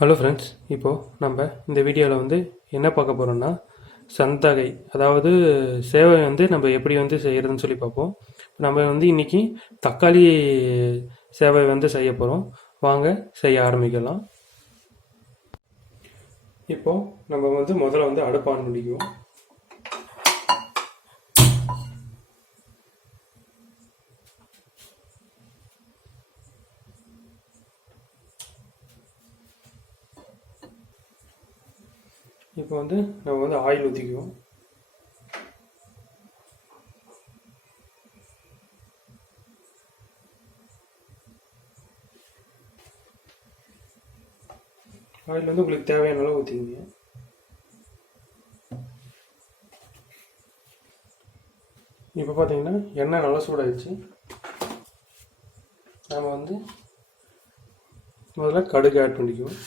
Hello friends, இப்போது நம்ம இந்த வீடியோவில் என்ன பார்க்க போகிறோம்னா சந்தகை, அதாவது சேவை நம்ம எப்படி செய்கிறதுன்னு சொல்லி பார்ப்போம். நம்ம இன்றைக்கி தக்காளி சேவை செய்ய போகிறோம். வாங்க செய்ய ஆரம்பிக்கலாம். இப்போது நம்ம முதல்ல அடுப்பு ஆன் பண்ணிக்குவோம். இப்போ நம்ம ஆயில் ஊற்றிக்குவோம். ஆயில் உங்களுக்கு தேவையான அளவு ஊற்றிக்கிங்க. இப்போ பார்த்தீங்கன்னா எண்ணெய் நல்லா சூடாகிடுச்சு. நாம் முதல்ல கடுகு ஆட் பண்ணிக்குவோம்.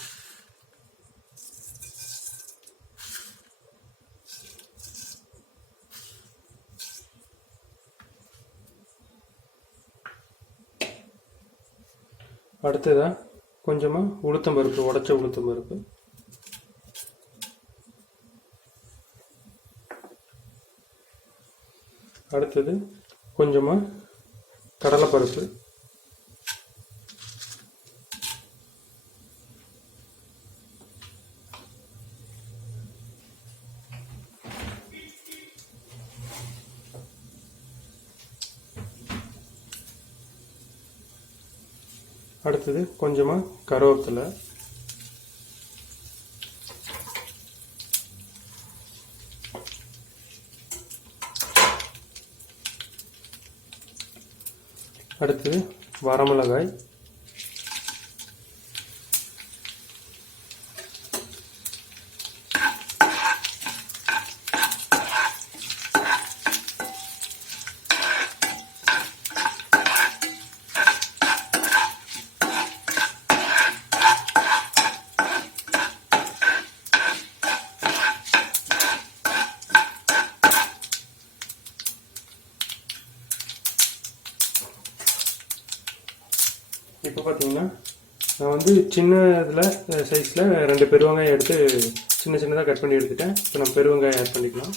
அடுத்ததாக கொஞ்சமாக உளுத்தம் பருப்பு, உடைச்ச உளுத்தம் பருப்பு. அடுத்தது கொஞ்சமாக கடலைப்பருப்பு. அடுத்தது கொஞ்சமாக கருவேப்பிலை. அடுத்தது வரமிளகாய். இப்போ பார்த்தீங்கன்னா நான் சின்ன இதில் சைஸில் 2 பெருவெங்காயம் எடுத்து சின்ன சின்னதாக கட் பண்ணி எடுத்துட்டேன். இப்போ நம்ம பெருவெங்காயம் ஆட் பண்ணிக்கலாம்.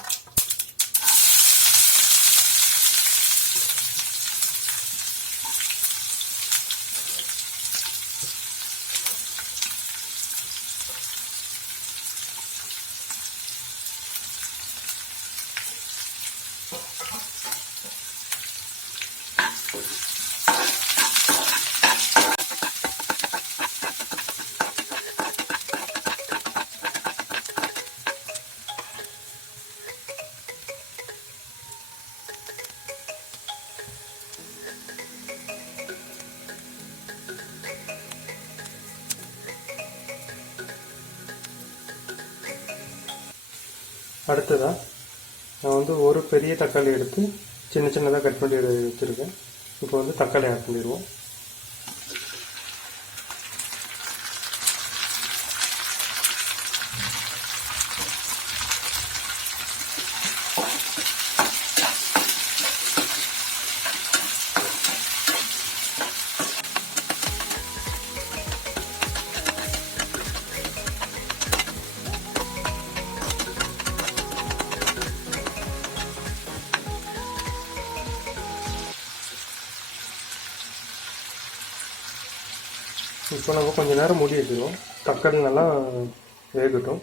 அடுத்ததாக நான் ஒரு பெரிய தக்காளி எடுத்து சின்ன சின்னதாக கட் பண்ணி வச்சுருக்கேன். இப்போ தக்காளி ஆட் பண்ணிடுவோம். இப்போ நம்ம கொஞ்சம் நேரம் மூடி வச்சுருவோம். தக்காளி நல்லா வேகட்டும்.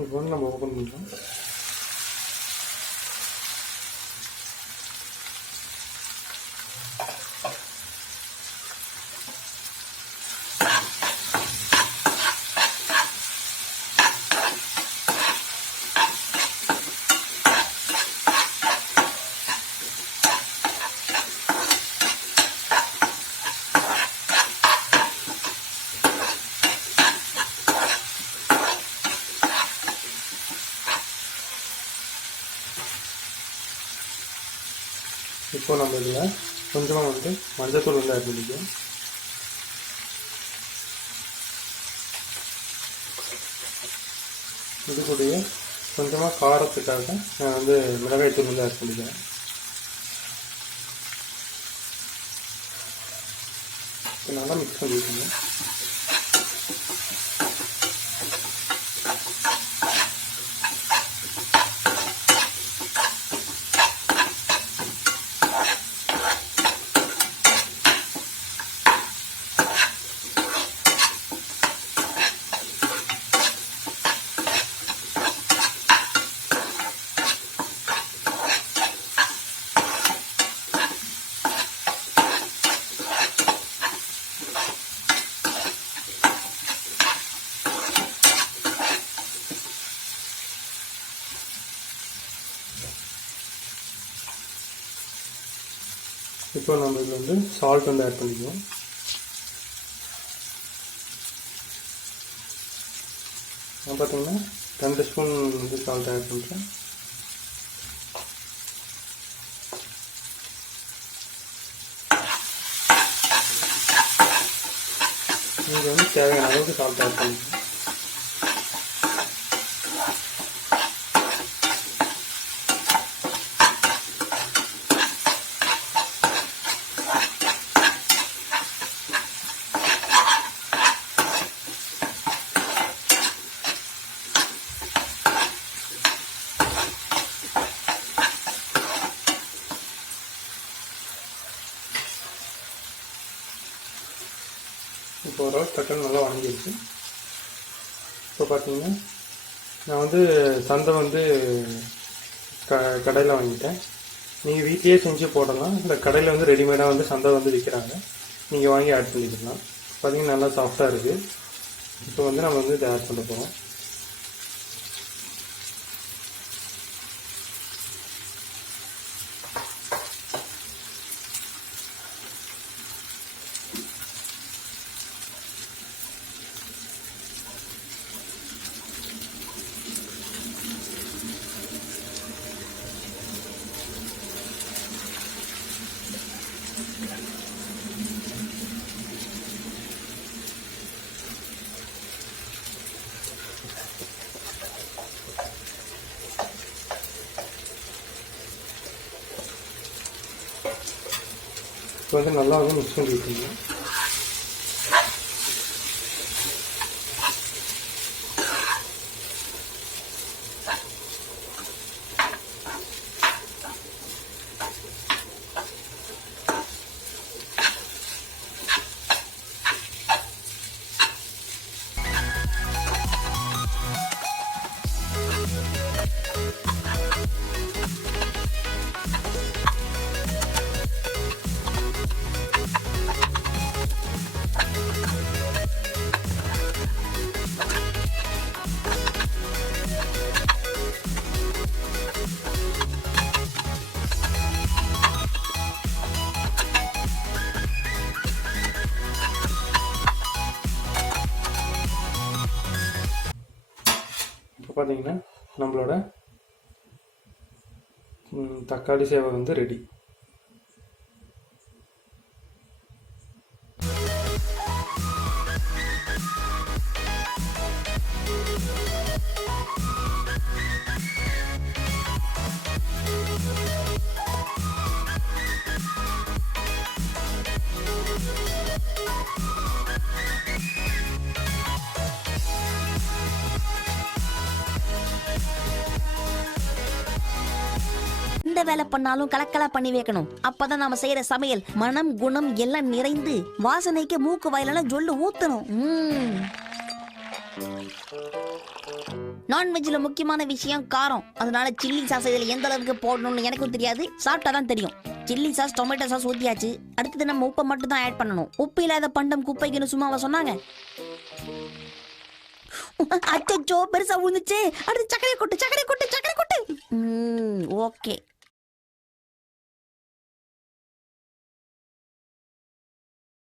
இப்போ வந்து நம்ம ஓப்பன் பண்ணுறோம். இப்போ நம்ம இதில் கொஞ்சமாக வந்து மஞ்சத்தூள் வந்து ஆட் பண்ணிக்கலாம். இது கூடயே கொஞ்சமாக காரத்துக்காக நான் வந்து மிளகாய்த்தூள் வந்து ஆட் பண்ணிக்கிறேன். நல்லா மிக்ஸ் பண்ணிக்கணும். இப்போ நம்ம இதில் வந்து சால்ட் வந்து ஆட் பண்ணிக்குவோம். நான் பார்த்தீங்கன்னா 2 ஸ்பூன் வந்து சால்ட் ஆட் பண்ணுறேன். நீங்கள் வந்து தேவையான அளவுக்கு சால்ட் ஆட் பண்ணிக்கணும். இப்போ ஓரளவு தக்காளி நல்லா வணங்கிடுச்சு. இப்போ பார்த்தீங்கன்னா நான் வந்து சந்தை வந்து கடையில் வாங்கிட்டேன். நீங்கள் வீட்லேயே செஞ்சு போடலாம். இந்த கடையில் வந்து ரெடிமேடாக வந்து சந்தை வந்து விற்கிறாங்க. நீங்கள் வாங்கி ஆட் பண்ணிக்கலாம். பார்த்தீங்கன்னா நல்லா சாஃப்டாக இருக்குது. இப்போ வந்து நம்ம வந்து இதை ஆட் பண்ண போகிறோம். இப்போ வந்து நல்லா வந்து மிக்ஸ் பண்ணி விட்டுருங்க. பார்த்தீங்கன்னா நம்மளோட தக்காளி சேவை வந்து ரெடி. எந்த வேலை பண்ணாலும் கலக்கலா பண்ணி வைக்கணும். அப்பதான் நாம செய்யற சமையல் மனம் குணம் எல்லாம் நிறைந்து வாசனைக்கு மூக்கு வாயிலான ஜொல்லு ஊத்தணும். நான்வெஜ்ல முக்கியமான விஷயம் காரம். அதனால சில்லி சாஸ் இதுல எந்த அளவுக்கு போடணும்னு எனக்கும் தெரியாது, சாப்பிட்டாதான் தெரியும். சில்லி சாஸ் டொமேட்டோ சாஸ் ஊத்தியாச்சு. அடுத்தது நம்ம உப்பை மட்டும் தான் ஆட் பண்ணணும். உப்பு இல்லாத பண்டம் குப்பைக்குன்னு சும்மாவா சொன்னாங்க? அச்சோ பெருசா விழுந்துச்சு. அடுத்து சக்கரை கொட்டு. ஓகே.